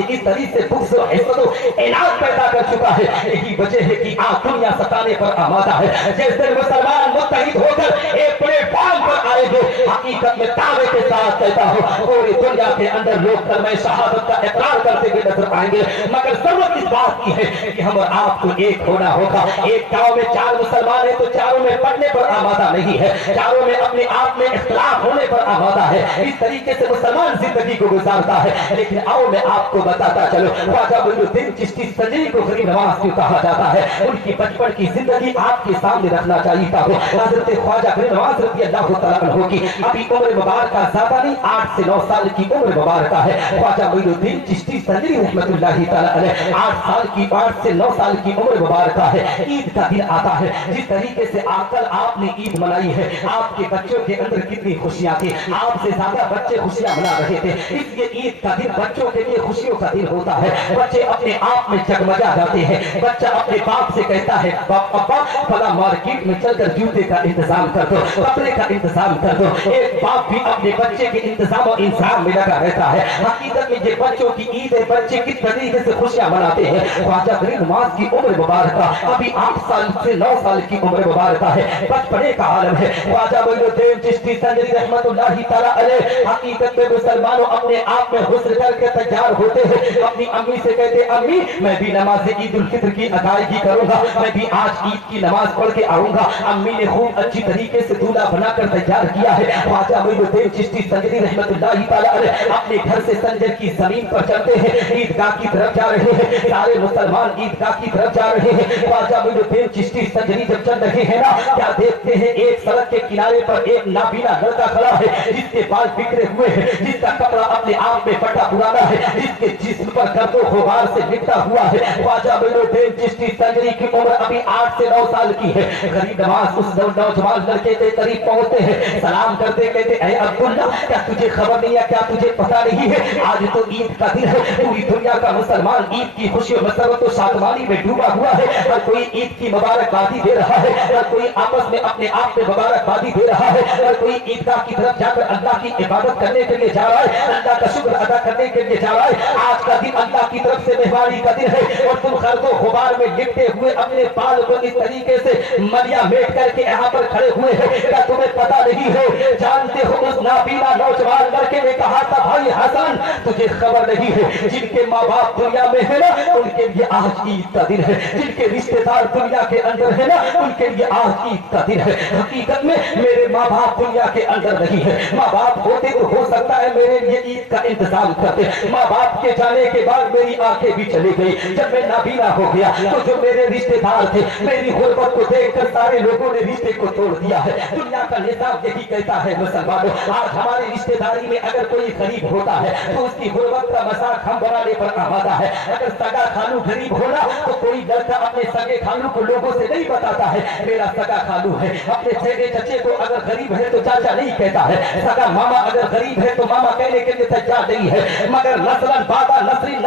से इस तरीके से बुग़्ज़ और हिस्सत और इनाद पैदा कर चुका है। यही वजह है कि आज दुनिया सताने पर आमादा है। जैसे मुसलमान मुत्तहिद होकर एक प्लेटफॉर्म पर आएंगे, हकीकत में दावे के साथ कहता हूँ पूरी दुनिया के अंदर लोग कलमे शहादत का इकरार करते हुए नजर आएंगे। मगर जरूरत इस बात की है कि हम और आपको एक होना होगा। एक गांव में 4 मुसलमान है तो चारों में पढ़ने पर आमादा नहीं है, चारों में अपने आप में इख्तिलाफ होने पर आमादा है। इस तरीके से मुसलमान जिंदगी को गुजारता है। लेकिन आओ मैं आपको बताता चलो, ख्वाजा मोइनुद्दीन चिश्ती संजरी को गरीब नवाज क्यों कहा जाता है। उनकी बचपन की जिंदगी आपके सामने रखना चाहिए था। हजरत ख्वाजा गरीब नवाज रज़ी अल्लाह तआला अन्हु की अभी उम्र मुबारक ज्यादा नहीं, 8 से 9 साल की उम्र मुबारक है। ख्वाजा मोइनुद्दीन चिश्ती संजरी रहमतुल्लाहि तआला अलैह 8 से 9 साल की उम्र मुबारक है। ईद का दिन आता है, जिस तरीके से आजकल आपने ईद मनाई है, आपके बच्चों के अंदर कितनी खुशियां थी, आपसे ज्यादा बच्चे खुशियां मना रहे थे। इसलिए ईद का दिन बच्चों के लिए खुशियों का दिन होता है। बच्चे अपने आप में जगमगा जाते हैं। बच्चा अपने बाप से कहता है पापा फला मार्केट में चलकर जूते का इंतजाम कर दो, कपड़े का इंतजाम कर दो। एक बाप भी अपने बच्चे के इंतजाम और इंतजाम में लगा रहता है। हकीकत में ये बच्चों की ईद है, बच्चे किस तरीके से खुशियां मनाते हैं। ख्वाजा गरीब नवाज की उम्र मुबारक अभी 8 साल से 9 साल की उम्र मुबारक है, बचपने का आलम है। ख्वाजा मोइनुद्दीन चिश्ती संजरी रहमतुल्लाहि तआला अलैह हकीकत में मुसलमानों अपने आप में हुस्न करके तैयार होते हैं। अपनी अम्मी से कहते अम्मी मैं भी नमाज ईद उल फित्र की अदायगी करूंगा, मैं भी आज ईद की नमाज पढ़ के आऊंगा। अम्मी ने खूब अच्छी तरीके से दूल्हा बनाकर तैयार किया है। ख्वाजा मोइनुद्दीन चिश्ती संजरी रहमतुल्लाहि तआला अलैह अपने घर से संजर की जमीन पर चलते हैं, ईदगाह की तरफ जा रहे हैं। सारे मुसलमान ईदगाह की तरफ जा रहे हैं। ख्वाजा मोइनुद्दीन चिश्ती संजरी जब चल रहे हैं ना, क्या देखते हैं एक सड़क के किनारे पर एक नाबीना लड़का खड़ा है, जिसके बाल बिखरे हुए हैं, जिसका कपड़ा अपने आप में फटा पुराना है, जिसके जिस्म पर गर्दो गुबार से लिपटा हुआ है। ख्वाजा मोइनुद्दीन चिश्ती संजरी की उम्र अभी 8 से 9 साल की है। गरीब नवाज उस नौजवान लड़के के करीब पहुंचते हैं, सलाम करते कहते ऐ अब्दुल्ला क्या तुझे खबर नहीं है, क्या तुझे पता नहीं है आज तो ईद का दिन है। पूरी दुनिया का मुसलमान ईद की खुशी और मसरत और शादमानी में डूबा हुआ है। हर कोई ईद की मुबारकबादी दे रहा है, हर कोई आपस में अपने आप में मुबारकबादी दे रहा है, हर कोई ईदगाह की तरफ जाकर अल्लाह की इबादत करने के लिए जा रहा है, अल्लाह का शुक्र अदा करने के लिए जा रहा है। आज का दिन अल्लाह की तरफ से मेहमानी का दिन है और तुम गर्दो गुबार में लिपटे हुए अपने बाल को इस तरीके से मलिया मेट करके यहाँ पर खड़े हुए हैं। क्या तुम्हें पता नहीं है, जानते हो उस नाबीना नौजवान लड़के ने कहा था भाई हसन तुझे खबर नहीं है जिनके माँ बाप दुनिया में है ना उनके लिए आज ईद का दिन है, जिनके रिश्तेदार दुनिया के अंदर है ना उनके लिए आज ईद का दिन है। हकीकत में मेरे माँ बाप दुनिया के अंदर नहीं है, माँ बाप होते तो हो सकता है मेरे लिए ईद का इंतजाम करते। माँ बाप के जाने के बाद मेरी आंखें भी चली गई। जब मैं नाबीना हो गया तो जो मेरे रिश्तेदार थे मेरी गुर्बत को देखकर सारे लोगों ने रिश्ते को तोड़ दिया है। दुनिया का निजाम यही कहता है मुसलमानों, आज हमारी रिश्तेदारी में अगर कोई गरीब होता है तो उसकी गुर्बत का मजाक हम बनाने पर आमादा है। अगर सगा खालू गरीब होना तो कोई लड़का अपने सगे खालू को लोगों से नहीं बताता है मेरा सगा खालू है। अपने सगे चचे को अगर गरीब है तो चाचा नहीं कहता है, सगा मामा अगर गरीब है तो मामा कहने के लिए तैयार नहीं है। मगर नस्लन बादा नसरीन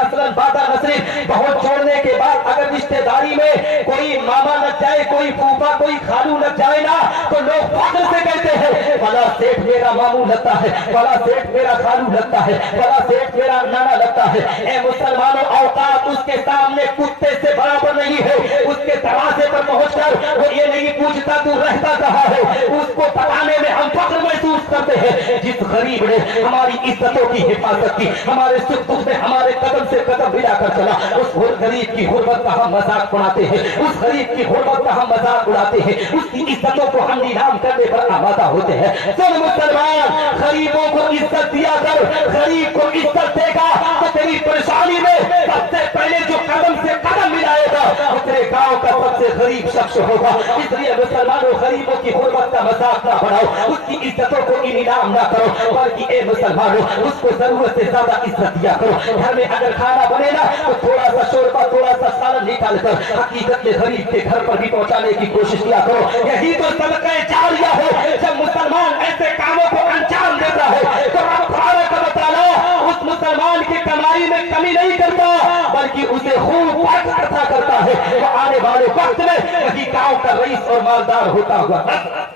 बहुत छोड़ने के बाद अगर रिश्तेदारी में कोई मामा लग जाए, कोई फूफा कोई खालू लग जाए ना तो लोग फख्र से कहते हैं फला सेठ मेरा मामू लगता है, फला सेठ मेरा खालू लगता है, फला सेठ मेरा नाना लगता है। ए मुसलमानों औकात उसके सामने कुत्ते से बराबर नहीं है। उसके दरवाजे पर पहुंचकर वो ये नहीं पूछता तू रहता कहाँ है, उसको बताने में हम फख्र महसूस करते हैं। जिस गरीब ने हमारी इज्जतों की हिफाजत की, हमारे सुख दुख में हमारे कदम से कदम मिलाकर चला, उस गरीब की गुर्बत का हम मजाक उड़ाते हैं, उस गरीब की गुर्बत का हम मजाक उड़ाते हैं, उसकी इज्जतों को हम नीलाम करने पर आमादा होते हैं। चल मुसलमान गरीबों को इज्जत दिया कर, गरीब को इज्जत देगा तो तेरी परेशानी में सबसे पहले जो कदम से कदम मिलाएगा वो तेरे गांव का सबसे गरीब शख्स होगा। इसलिए मुसलमानों गरीबों की गुर्बत का मजाक ना बढ़ाओ, उसकी इज्जतों को नीलाम ना करो, बल्कि ए मुसलमानों उसको जरूरत से ज्यादा इज्जत दिया करो। घर में अगर खाना बने ना तो थोड़ा सा शोरबा थोड़ा सा सालन निकाल कर हकीकत में गरीब के घर पर भी पहुंचाने की कोशिश किया करो। यही तो सदका जारिया है। जब मुसलमान ऐसे कामों को अंजाम देता है तो रब तबारक व तआला उस मुसलमान की कमाई में कमी नहीं करता बल्कि उसे खूब बढ़ता करता है। वो आने वाले वक्त में वही गांव का रईस और मालदार होता हुआ।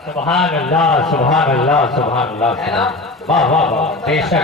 सुभान अल्लाह सुभान अल्लाह सुभान अल्लाह। वाह वाह वाह बेशक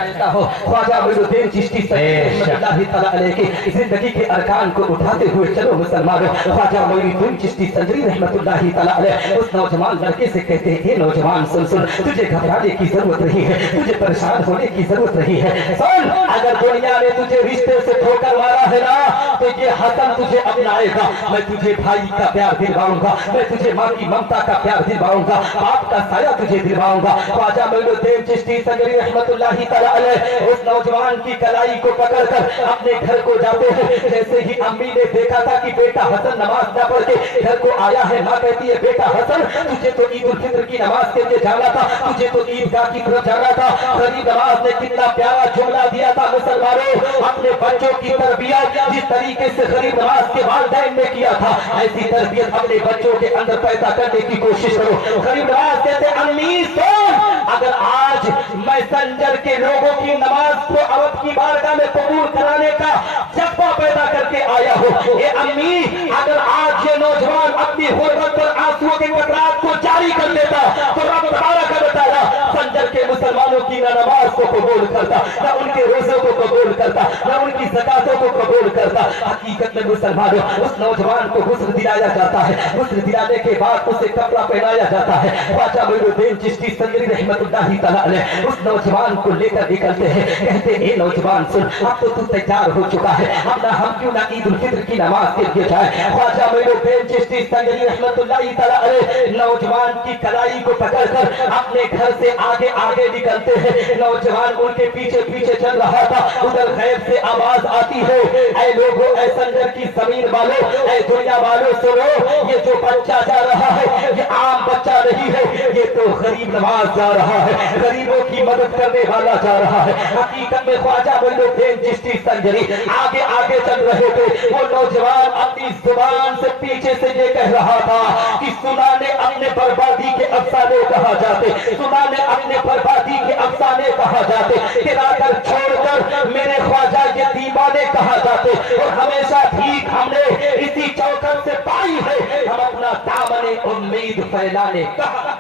ख्वाजा मोइनुद्दीन चिश्ती रहमतुल्लाहि तआला अलैह की जिंदगी के अरकान को उठाते हुए चलो मुसलमानों, ख्वाजा मोइनुद्दीन चिश्ती संजरी रहमतुल्लाहि तआला अलैह उस नौजवान लड़के से कहते हैं, नौजवान सुन सुन, तुझे घबराने की जरूरत नहीं है, तुझे परेशान होने की जरूरत नहीं है। सुन, अगर दुनिया ने तुझे रिश्ते से ठोकर मारा है ना, तो ये हसन तुझे अपनाएगा। मैं तुझे भाई का प्यार दिलवाऊंगा, मैं तुझे माँ की ममता का प्यार दिलवाऊंगा, बाप का साया तुझे दिलवाऊंगा। ख्वाजा मोइनुद्दीन चिश्ती संजरी रहमतुल्लाहि तआला अलैह उस नौजवान की कलाई को पकड़कर अपने घर को जाते हैं। जैसे ही अम्मी ने देखा था कि बेटा हसन नमाज न पढ़ के घर को आया है, माँ कहती है, बेटा हसन, तुझे तो ईद उल फित्र की नमाज के लिए जाना था, तुझे तो ईदगाह की तरफ जाना था। गरीब नवाज ने कितना प्यारा जुमला दिया था मुसलमानों, अपने बच्चों की तरबियत जिस तरीके से गरीब नवाज के वालिदैन ने किया था, ऐसी तरबियत अपने बच्चों के अंदर पैदा करने की कोशिश करो। गरीब नवाज कहते, अम्मी सुन, अगर आज मैं संजर के लोगों की नमाज को अवध की बारगाह में कबूल कराने का जज्बा पैदा करके आया हो, ये अम्मी, अगर आज ये नौजवान अपनी हुर्रत और आंसुओं के कतरात को जारी कर देता तो रब तबारक व तआला संजर के मुसलमानों की न नमाज को कबूल करता, न उनके रोज़ों को कबूल करता, न उनकी ज़कातों को कबूल करता। हकीकत में मुसलमानों, उस नौजवान को गुस्ल दिलाया जाता है, गुस्ल दिलाने के बाद उसे कपड़ा पहनाया जाता है। ख्वाजा मोइनुद्दीन चिश्ती संजरी रहमतुल्लाहि तआला अलैह उस नौजवान को लेकर निकलते हैं, कहते हैं, नौजवान सुन, अब तो तू तैयार हो चुका है, अब ना हम क्यों ना ईद उल फित्र की नमाज के लिए जाए। ख्वाजा मोइनुद्दीन चिश्ती संजरी रहमतुल्लाहि तआला अलैह नौजवान की कलाई को पकड़कर अपने घर से आगे आगे निकलते हैं। नौजवान उनके पीछे पीछे चल रहा था, उधर गैब से आवाज आती है, ऐ लोगों, ऐ संजर की जमीन वालों, ऐ दुनिया वालों, सुनो, ये जो बच्चा जा रहा है ये आम बच्चा नहीं है, ये तो गरीब नवाज जा रहा है, गरीबों की मदद करने वाला जा रहा है। हकीकत में ख्वाजा मोइनुद्दीन चिश्ती संजरी आगे आगे चल रहे थे, वो नौजवान अपनी जुबान से पीछे से ये कह रहा था कि सुनाने अपने बर्बादी के अफसाने कहा जाते, सुनाने अपने बर्बादी के अफसाने कहा जाते, गिराकर छोड़कर मेरे ख्वाजा ये दीवाने कहा जाते, और हमेशा ठीक हमने इसी चौकट से पाई है, हम अपना दामने उम्मीद फैलाने कहा,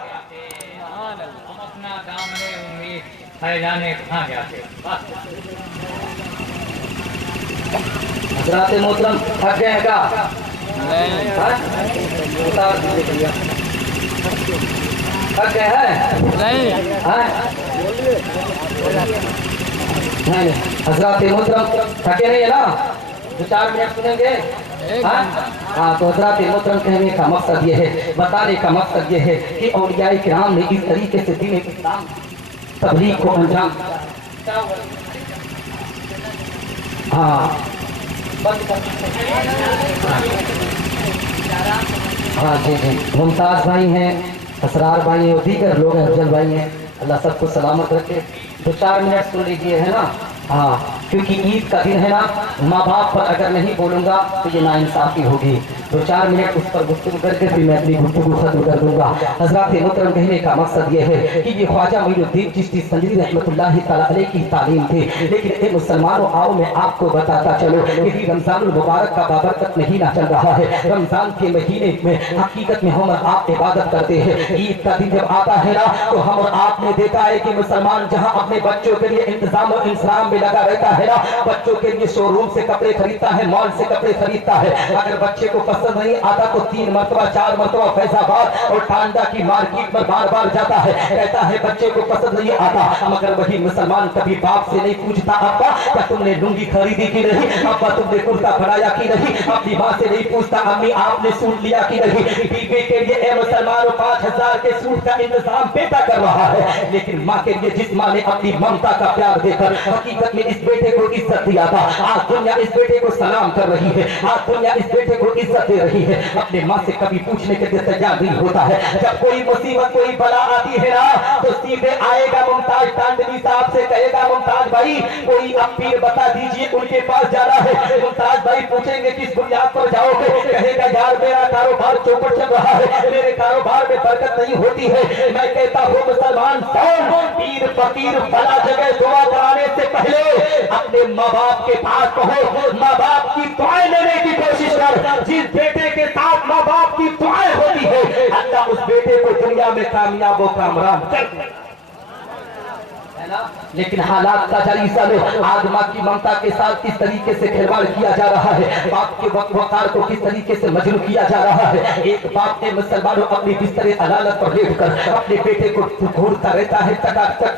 हम अपना दामने उम्मीद फैलाने कहाँ जाते। हज़रात मोहतरम थक गए हैं क्या? उतार दीजिए भैया, थक गए हैं? नहीं, हज़रात मोहतरम थके नहीं है ना? 2-4 मिनट सुनेंगे। हाँ, तो हज़रात मोहतरम कहने का मकसद ये है, बताने का मकसद ये है कि औलियाए किराम ने इस तरीके से दीन इस्लाम तबलीग को अंजाम, हाँ हाँ जी जी, मुमताज़ भाई हैं, असरार भाई हैं और दीगर लोग हैं, अफजल भाई हैं, अल्लाह सबको सलामत रखे। 2-4 मिनट सुन लीजिए, है ना? हाँ, क्योंकि ईद का दिन है ना, माँ बाप पर अगर नहीं बोलूँगा तो ये नाइंसाफ़ी होगी। 2-4 मिनट उस पर गुफ्तगू करके फिर मैं अपनी गुफ्तगू खत्म कर दूँगा। हज़रात मोहतरम, कहने का मकसद ये है कि ये ख्वाजा मोइनुद्दीन चिश्ती संजरी रहमतुल्लाहि तआला अलैह की तालीम थी। लेकिन ए मुसलमानों, आओ मैं आपको बताता चलो, यही रमज़ानुल मुबारक का बाबरकत महीना चल रहा है। रमज़ान के महीने में हकीकत में हम और आप इबादत करते हैं। ईद का दिन जब आता है ना, तो हम और आपने देखा है कि मुसलमान जहाँ अपने बच्चों के लिए इंतजाम और इंतजाम में लगा रहता है ना, बच्चों के लिए शोरूम से कपड़े खरीदता है, मॉल से कपड़े खरीदता है। अगर बच्चे को पसंद नहीं आता तो 3 मरतबा 4 मरतबा फैजाबाद और टांडा की मार्केट में बार बार जाता है, कहता है बच्चे को पसंद नहीं आता। मगर वही मुसलमान कभी बाप से नहीं पूछता, अब्बा क्या तुमने लुंगी खरीदी की नहीं, अब्बा तुमने कुर्ता बनाया की नहीं, अपनी माँ से नहीं पूछता, अम्मी आपने सूट लिया की नहीं। बीवी के लिए मुसलमानों 5000 के सूट का इंतजाम बेटा कर रहा है, लेकिन माँ के लिए जिस माँ ने अपनी ममता का प्यार देकर हकीकत में इस बेटे को इज्जत दिया था, आज दुनिया इस बेटे को सलाम कर रही है, आज दुनिया इस बेटे को इज्जत दे रही है। अपने माँ से कभी पूछने के लिए तैयार नहीं होता है। जब कोई मुसीबत, कोई बला आती है ना, तो सीधे आएगा मुमताज टांडवी साहब से, कहेगा मुमताज भाई कोई अब पीर बता दीजिए, उनके पास जाना है। मुमताज भाई पूछेंगे किस बुनियाद पर जाओगे, कहेगा यार मेरा कारोबार चौपट चल रहा है, मेरे कारोबार में बरकत नहीं होती है। मैं कहता हूँ मुसलमान पीर फकीर बला जगह दुआ कराने से पहले अपने माँ बाप के पास पहुंच, माँ बाप की दुआएं लेने की कोशिश कर। जिस बेटे के साथ माँ बाप की दुआएं होती है, अल्लाह उस बेटे को दुनिया में कामयाब और कामरान कर। लेकिन हालात का जायजा लो, आज माँ की ममता के साथ किस तरीके से खिलवाड़ किया जा रहा है, बाप के वकार को किस तरीके से मजरू किया जा रहा है। एक बाप ने मुसलमानों अपनी बिस्तर अदालत पर लेटकर अपने बेटे को घूरता रहता है,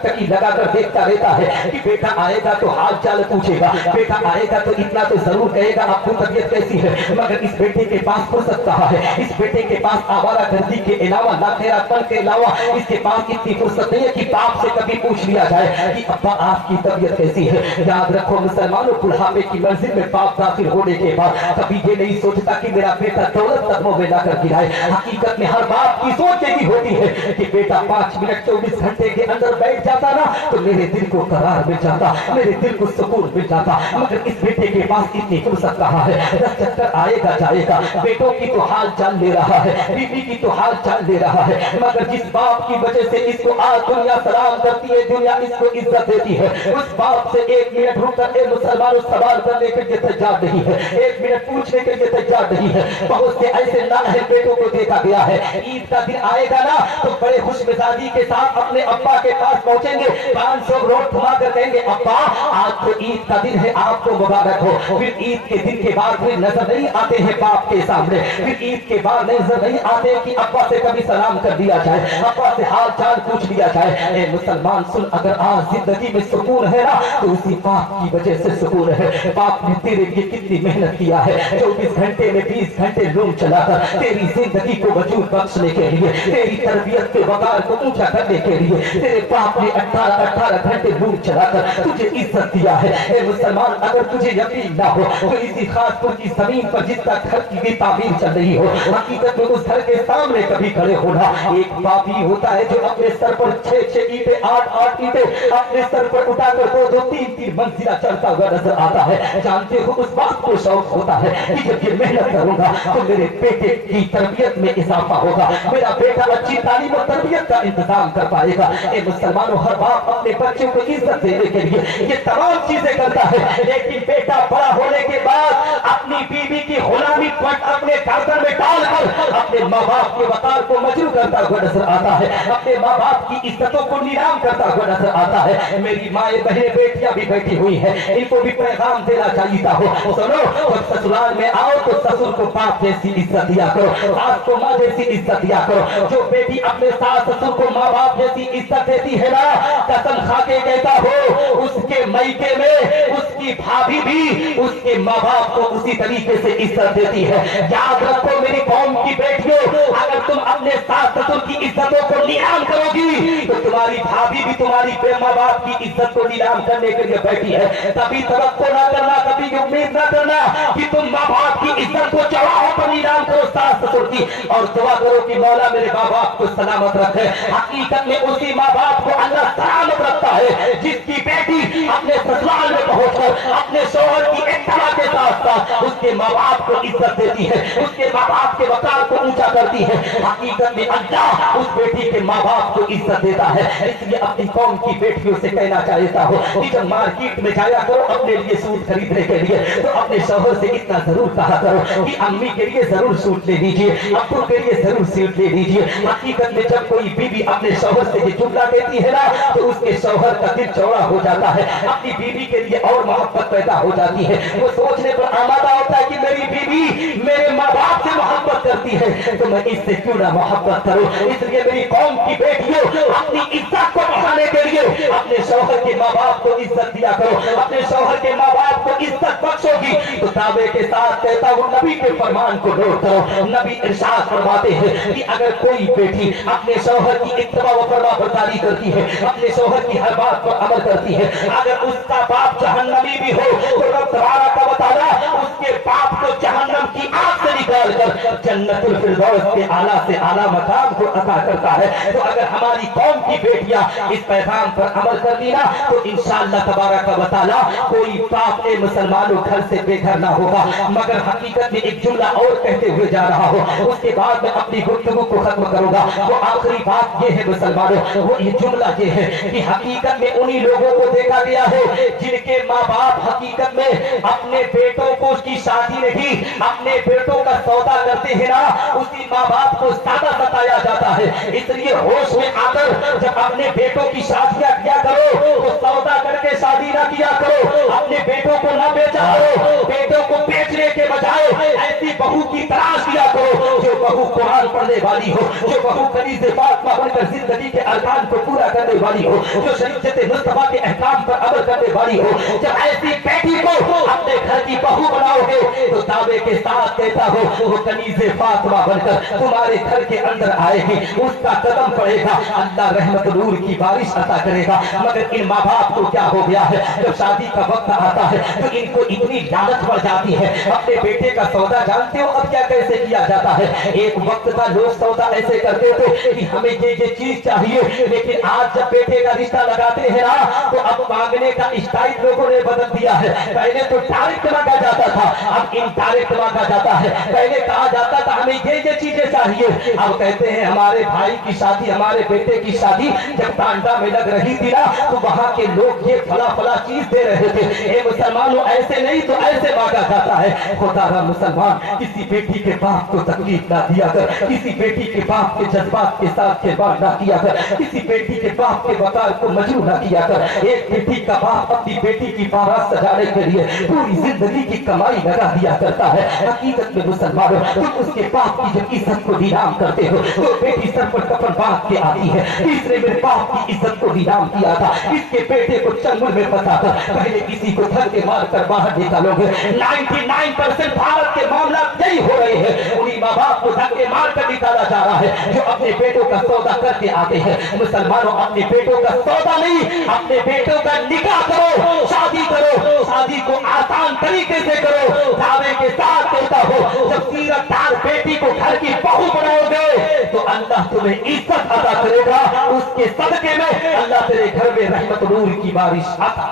टकी लगाकर देखता रहता है कि बेटा आएगा तो हाल चाल पूछेगा, बेटा आएगा तो इतना तो जरूर कहेगा आपको तबीयत कैसी है। मगर इस बेटे के पास फुर्सत कहाँ है, इस बेटे के पास आवारागर्दी के अलावा नाखेरापन के अलावा इसके पास इतनी फुर्सत नहीं है कि बाप से कभी पूछ लिया जाए कि अब्बा आपकी तबीयत कैसी है। याद रखो मुसलमानों, बुढ़ापे की मंजिल में बाप दाखिल होने के बाद कभी ये नहीं सोचता कि मेरा बेटा दौलत कदमों में लाकर गिराए। हकीकत में हर बाप की सोच यही होती है कि बेटा 5 मिनट 24 घंटे के अंदर बैठ जाता ना तो मेरे दिल को करार मिल जाता, मेरे दिल को सुकून मिल जाता। मगर इस बेटे के पास इतनी फुर्सत कहाँ है, 10 चक्कर आएगा जाएगा, बेटों की तो हाल चाल ले रहा है, बीवी की तो हाल चाल ले रहा है। मगर जिस बाप की वजह से इसको आज दुनिया सलाम करती है, दुनिया इसको इज्जत देती है, उस बाप से 1 मिनट रुककर मुसलमानों सवाल करने के लिए तैयार नहीं है, 1 मिनट पूछने के लिए तैयार नहीं है। बहुत से ऐसे नाअहल बेटों को देखा गया है, ईद का दिन आएगा ना तो बड़े खुश मिजाजी के साथ अपने अब्बा के पास पहुंचेंगे, 500 नोट घुमा कर कहेंगे अब्बा आज तो ईद का दिन है, आपको मुबारक हो। फिर ईद के दिन के बाद फिर नजर नहीं आते हैं बाप के सामने, फिर ईद के बाद नजर नहीं आते कि अब्बा से कभी सलाम कर दिया जाए, अब्बा से हाल चाल पूछ लिया जाए। ए मुसलमान सुन, अगर आज जिंदगी में सुकून है ना तो उसी बाप की वजह से सुकून है। बाप ने तेरे लिए कितनी मेहनत किया है, 24 घंटे में 20 घंटे लूम चलाकर तेरी जिंदगी को वजूद बख्शने के लिए, तेरी तरबियत के वकार को ऊंचा करने के लिए तेरे बाप ने 18 घंटे लूम चलाकर तुझे इज्जत दिया है। ए मुसलमान, अगर तुझे यकीन ना हो तो इसी खासपुर की जमीन पर जिसका घर की भी तामीर चल रही हो, हकीकत में उस घर के सामने कभी खड़े होना। एक बाप ही होता है जो अपने सर पर 6-6 ईंटें 8-8 ईंटें अपने सर पर उठाकर 2-2 3-3 मंजिला चढ़ता हुआ नजर आता है। जानते हो उस बात को शौक होता है कि जब ये मेहनत करूंगा तो मेरे बेटे की तरबियत में इजाफा होगा, मेरा बेटा अच्छी तालीम और तरबियत का इंतजाम कर पाएगा। ए मुसलमानों, हर बाप अपने बच्चों को इज्जत देने के लिए ये तमाम चीजें करता है, लेकिन बेटा बड़ा होने के बाद अपनी बीवी की गुलामी पट अपने गर्दन में डालकर अपने माँ बाप के वकार को मजरू करता हुआ नजर आता है, अपने माँ बाप की इज्जतों को नीलाम करता हुआ नजर आता है। मेरी माएं बहनें बेटियां भी बैठी हुई हैं, इनको भी पैगाम देना चाहिए हो। सुनो, जब ससुराल में आओ तो ससुर को बाप जैसी इज्जत दिया करो, सास को माँ जैसी इज्जत दिया करो। जो बेटी अपने सास ससुर को माँ बाप जैसी इज्जत देती है ना, कसम खा के कहता हो उसके मायके में उसकी भाभी भी उसके माँ बाप को उसी तरीके से इज्जत देती है। याद रखो मेरी कौम की बेटियों, अगर तुम अपने सास ससुर की इज्जतों को नीलाम करोगी तो तुम्हारी भाभी भी तुम्हारी माँ बाप की इज्जत को नीलाम करने के लिए बैठी है। कभी तवक्को ना करना, कभी उम्मीद ना करना कि तुम माँ बाप की इज्जत को चौराहों पर नीलाम करो सास ससुर की, और दुआ करो कि मौला मेरे माँ बाप को सलामत रखे। हकीकत में उसी माँ बाप को अल्लाह सलामत रखता है जिसकी बेटी अपने ससुराल में पहुंचकर अपने शौहर की इत्तबा के साथ साथ उसके माँ बाप को इज्जत देती है, उसके माँ बाप के वकार को ऊंचा करती है। हकीकत में अल्लाह उस बेटी के माँ बाप को इज्जत देता है। इसलिए अपनी कौम की बेटियों से कहना चाहता हो कि जब मार्केट में जाया करो अपने लिए सूट खरीदने के लिए तो अपने शौहर से इतना जरूर कहा करो कि अम्मी के लिए जरूर सूट ले लीजिए, अब्बू के लिए जरूर सूट ले लीजिए। हकीकत में जब कोई बीवी अपने शौहर से ये जुमला देती है ना तो उसके शौहर का दिल चौड़ा हो जाता है, अपनी बीवी के लिए और मोहब्बत पैदा हो जाती है। वो सोचने पर आमादा होता है कि मेरी बीवी मेरे माँ बाप से मोहब्बत करती है तो मैं इससे क्यों ना मोहब्बत करूं। इसलिए मेरी कौम की बेटियों, अपनी इज्जत को बढ़ाने के लिए अपने शौहर के माँ बाप को इज्जत दिया करो। अपने शौहर के माँ बाप को इज्जत बख्शोगी तो दावे के साथ कहता हूँ नबी के फरमान को नोट करो। नबी इरशाद फरमाते हैं कि अगर कोई बेटी अपने शौहर की इत्तबा व फरमाबरदारी करती है, अपने शौहर की हर बात पर अमल करती है, अगर उसका बाप जहन्नमी भी हो तो रब तबारक व तआला उसके बाप को जहन्नम की आग से निकाल कर जन्नतुल फिरदौस के आला से आला मकाम को अता करता है। तो अगर हमारी कौम की बेटियां इस पैगाम पर अमल कर दी ना तो इंशाअल्लाह तबारक व तआला कोई बाप ए मुसलमानों घर से बेघर ना होगा। मगर हकीकत में एक जुमला और कहते हुए जा रहा हो, उसके बाद मैं अपनी गुफ्तगू को खत्म करूंगा। वो आखिरी बात ये है मुसलमानों, वो ये जुमला ये है कि हकीकत में उन्हीं लोगों को देखा गया है जिनके माँ बाप हकीकत में अपने बेटों को उसकी शादी नहीं, अपने बेटों का सौदा करते हैं ना, उसी माँ बाप को ज्यादा सताया जाता है। इसलिए होश में आकर जब अपने बेटों की शादियां किया करो तो सौदा करके शादी ना किया करो, अपने बेटों को ना बेचा करो, बेटों को बेचने के बजाय ऐसी बहू की तलाश किया करो जो बहू कुरान पढ़ने वाली हो, जो बहू कनीज़े फातिमा बनकर जिंदगी के अरकान को पूरा करने वाली हो, जो शरीयत मुस्तफा के अहकाम पर अमल करने वाली हो। जब ऐसी बेटी को अपने घर की बहू बनाओगे तो दावे के साथ कहता हो वो कनीज़े फातिमा बनकर तुम्हारे घर के अंदर आएगी, उसका कदम पड़ेगा, अल्लाह रहमत नूर की बारिश अता करेगा। मगर इन माँ बाप को क्या हो गया है, जब शादी का वक्त आता है तो इनको इतनी लालच बढ़ जाती है। अपने बेटे का सौदा जानते हो अब क्या कैसे किया जाता है? एक वक्त था लोग सौदा ऐसे करते थे कि हमें ये चीज चाहिए, लेकिन आज जब बेटे का रिश्ता लगाते हैं ना तो अब मांगने का स्टाइल लोगों ने बदल दिया है। पहले तो डायरेक्ट मांगा जाता था, अब इनडायरेक्ट मांगा जाता है। पहले कहा जाता था हमें ये चीजें चाहिए, अब कहते हैं हमारे भाई की शादी, हमारे बेटे की शादी जब टांडा में लग रही थी ना तो वहां के लोग ये फला चीज दे रहे थे। ए मुसलमानों ऐसे नहीं तो ऐसे मांगा जाता है। खुदारा मुसलमान किसी बेटी के बाप को तकलीफ ना दिया कर, किसी बेटी के बाप के जज्बात के साथ खिलवाड़ ना किया कर, किसी बेटी के बाप के वकार को मजरू ना किया कर। एक बेटी का बाप अपनी बेटी की बारात सजाने के लिए पूरी जिंदगी की कमाई लगा दिया करता है। हकीकत में मुसलमानों तुम उसके बाप की जब इज्जत को नीलाम करते हो तो बेटी सर पर कफन बांध के आती है। तीसरे मेरे बाप की इज्जत को नीलाम किया था, इसके बेटे को चंगुल में फंसा कर पहले किसी को धक्के मार कर बाहर निकालोगे। 99% भारत के मामला यही हो रहे हैं, उन्हीं माँ बाप को धक्के मार कर निकाला जा रहा है जो अपने बेटों का सौदा करके आते हैं। मुसलमानों अपने बेटों का सौदा नहीं, अपने बेटों का निकाह करो, शादी करो, शादी को आसान तरीके से करो, दावे के साथ कहता हो जब सीरतदार बेटी को घर की बहू बनाओगे तो अल्लाह तुम्हें इज्जत अता करेगा, उसके सदके में अल्लाह तेरे घर में रहमत नूर की बारिश आता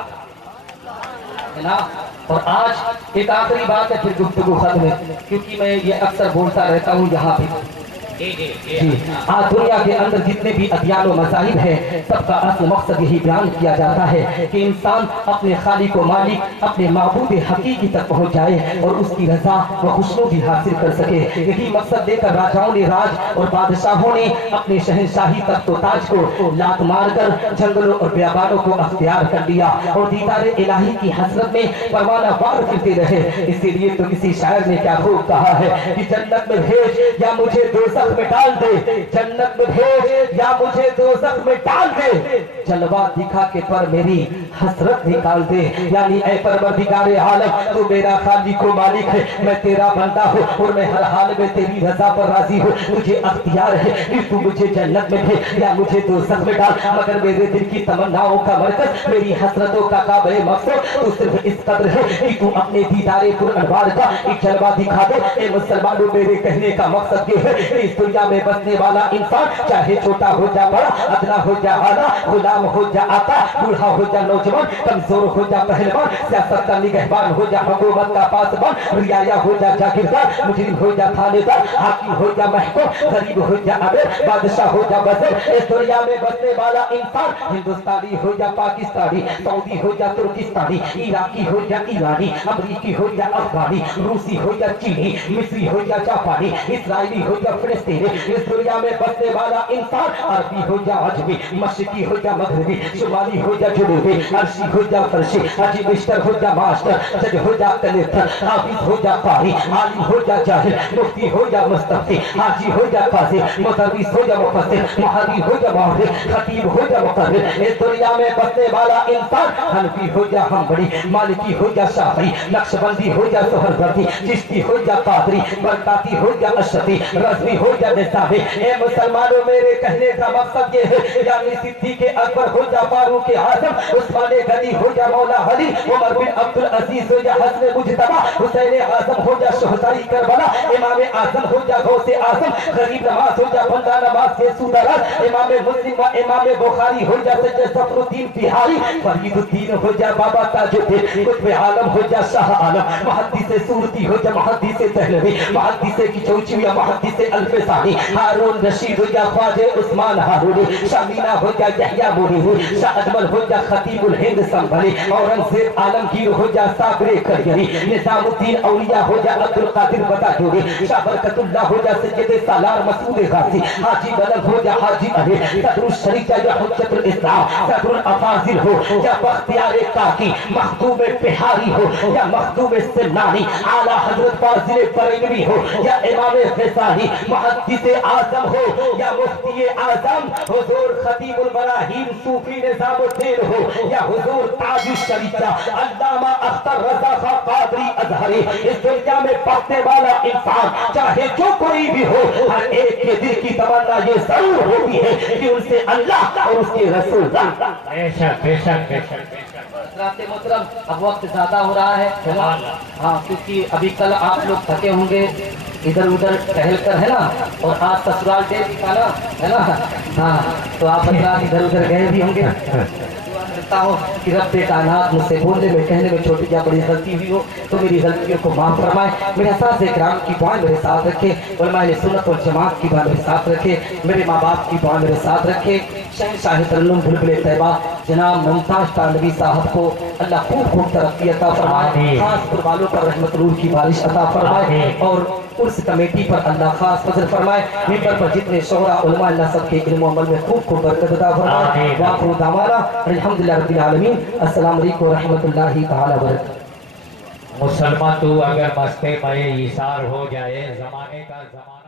है ना। और आज एक आखिरी बात है फिर गुफ्तगू खत्म है, क्योंकि मैं ये अक्सर बोलता रहता हूँ यहाँ पे। आज दुनिया के अंदर जितने भी अदयान और मज़ाहिब हैं सबका असल मकसद यही बयान किया जाता है कि इंसान अपने खालिक व मालिक, अपने माबूद हकीकी तक पहुँच जाए और उसकी रजा व खुशनुदी हासिल कर सके। यही मकसद देकर राजाओं ने राज और बादशाहों ने अपने शहनशाही तख्त व ताज को लात मारकर जंगलों और बियाबानों को अख्तियार कर लिया और दीदार इलाही की हसरत में परवाना वार फिरते रहे। इसीलिए तो किसी शायर ने क्या खूब कहा है कि जन्नत में भेज या मुझे दोज़ख में डाल दे, जन्नत में भेज या मुझे दोज़ख में डाल दे, जलवा दिखा के पर मेरी हसरत निकाल दे। यानी ऐ परवरदिगारे आलम तू मेरा खालिक व मालिक है, मैं तेरा बंदा हूँ और मैं हर हाल में तेरी रजा पर राजी हूँ। मुझे अख्तियार है कि तू मुझे जन्नत में भेज या मुझे दोज़ख में डाल, मगर मेरे दिल की तमन्नाओं का मरकज, मेरी हसरतों का काबे मकसद तो सिर्फ इस कदर है कि तू अपने दीदारे पुरअनवार का एक जलवा दिखा दे। ए मुसलमानों मेरे कहने का मकसद ये है कि इस दुनिया में बसने वाला इंसान चाहे छोटा हो जा बड़ा, अदना हो जा आला, गुलाम हो जा आता, बूढ़ा हो जा नौजवान, कमजोर हो जा पहलवान, सियासत का निगहबान हो जा हुकूमत का पासबान, रियाया हो जा जागीरदार, मुजरिम हो जा थानेदार, हाकिम हो जा महकूम, गरीब हो जा अमीर, बादशाह हो जा वज़ीर। इस दुनिया में बसने वाला इंसान हिंदुस्तानी हो जा पाकिस्तानी, सऊदी हो जा तुर्किस्तानी, इराकी हो जा ईरानी, अमरीकी हो जा अफगानी, रूसी हो जा चीनी, मिस्री हो जा जापानी, इसराइली हो जा फिलिस्तीनी। इस दुनिया में बसने वाला इंसान अरबी हो जा अजमी, मशरिकी हो जा मगरबी, शुमाली हो जा जुनूबी, अर्शी हो जा फरशी, हाजी मिस्टर हो जा मास्टर, जज हो जा कलेक्टर, हाफिज हो जा कारी, आलिम हो जा जाहिल, मुफ्ती हो जा मुस्तफ्ती, हाजी हो जा काज़ी, मुदर्रिस हो जा मुफस्सिर, मुहर्रिर हो जा मुहर्रिर, खतीब हो जा मुकर्रिर। इस दुनिया में बसने वाला इंसान हनफी हो जा हम्बली, मालिकी हो जा शाफी, नक्शबंदी हो जा सोहरवर्दी, चिश्ती हो जा कादरी, बरकाती हो जा अशरफी, रज़वी हो जा निसाबी। ए मुसलमानों मेरे कहने का मकसद ये है यानी सिद्दीक़ अकबर हो जा फारूक आज़म, उस्मान गनी हो जा मौला अली, उमर बिन अब्दुल अजीज हो जा हसन मुज्तबा, हुसैन आज़म हो जा शुहदाई करबला, इमाम आज़म हो जा गौसे आज़म, गरीब नवाज हो जा बंदा नवाज से सुदरत, इमाम मुस्लिम व इमाम बुखारी हो जा सज्जद ज़फरुद्दीन बिहारी, फरीदुद्दीन हो जा बाबा ताजुद्दीन, कुतुब आलम हो जा शाह आलम, मुहद्दिस सूरती हो जा मुहद्दिस दहलवी, मुहद्दिस की चौचुया मुहद्दिस अल्फ ثانی، ہارون رشید ہو یا خواجہ عثمان ہارونی، شامینا ہو یا یحییٰ منیری، شاہ اجمل ہو یا خطیب الہند سنبھلی، اورنگزیب عالمگیر ہو یا صابر کریری، نظام الدین اولیاء ہو یا عبدالقادر بتاجوری، شاہ برکت اللہ ہو یا سید سالار مسعود غازی، حاجی بلند ہو یا حاجی علی، صدر الشریعہ یا حجت الاسلام، صدر الافاضل ہو یا بختیار کاکی، مخدوم بہاری ہو یا مخدوم سمنانی، اعلیٰ حضرت فاضل بریلوی ہو یا امام غزالی، محدث اعظم ہو یا مفتی اعظم، حضور خطیب البراہیم صوفی نظام الدین ہو یا حضور تاج الشریعہ علامہ اختر رضا خان قادری ازہری، اس دنیا میں پڑھنے والا انسان چاہے جو کوئی بھی ہو، ہر ایک کے دل کی تمنا یہ ضرور ہوتی ہے کہ ان سے اللہ اور اس کے رسول بے شک بے شک بے شک بے شک۔ حضرات محترم، اب وقت زیادہ ہو رہا ہے ہاں، کیونکہ ابھی کل آپ لوگ تھکے ہوں گے ادھر ادھر ٹہل کر، ہے نا، اور آج سسرال ڈے بھی تھا نا، ہے نا، ہاں، تو آپ حضرات ادھر ادھر گئے بھی ہوں گے۔ دعا کرتا ہوں کہ رب کائنات مجھ سے بولنے میں کہنے میں چھوٹی یا بڑی غلطی ہوئی ہو تو میری غلطیوں کو معاف فرمائے، میرے اساتذہ کرام کی دعائیں میرے ساتھ رکھے، علماء سنت والجماعت کی دعائیں میرے ساتھ رکھے، میرے ماں باپ کی دعائیں میرے ساتھ رکھے، شہنشاہ ترنم بلبل طیبہ جناب ممتاز تانوی صاحب کو اللہ خوب خوب ترقی عطا فرمائے، خاص پر والوں پر رحمت نور کی بارش عطا فرمائے، اور اس کمیٹی پر اللہ خاص فضل فرمائے، ممبر پر جتنے شعراء علماء اللہ سب کے علم و عمل میں خوب خوب برکت عطا فرمائے۔ وآخر دعوانا الحمدللہ رب العالمین، السلام علیکم ورحمۃ اللہ تعالی وبرکاتہ۔ مسلمان تو اگر مستے میں ایثار ہو جائے، زمانے کا زمانہ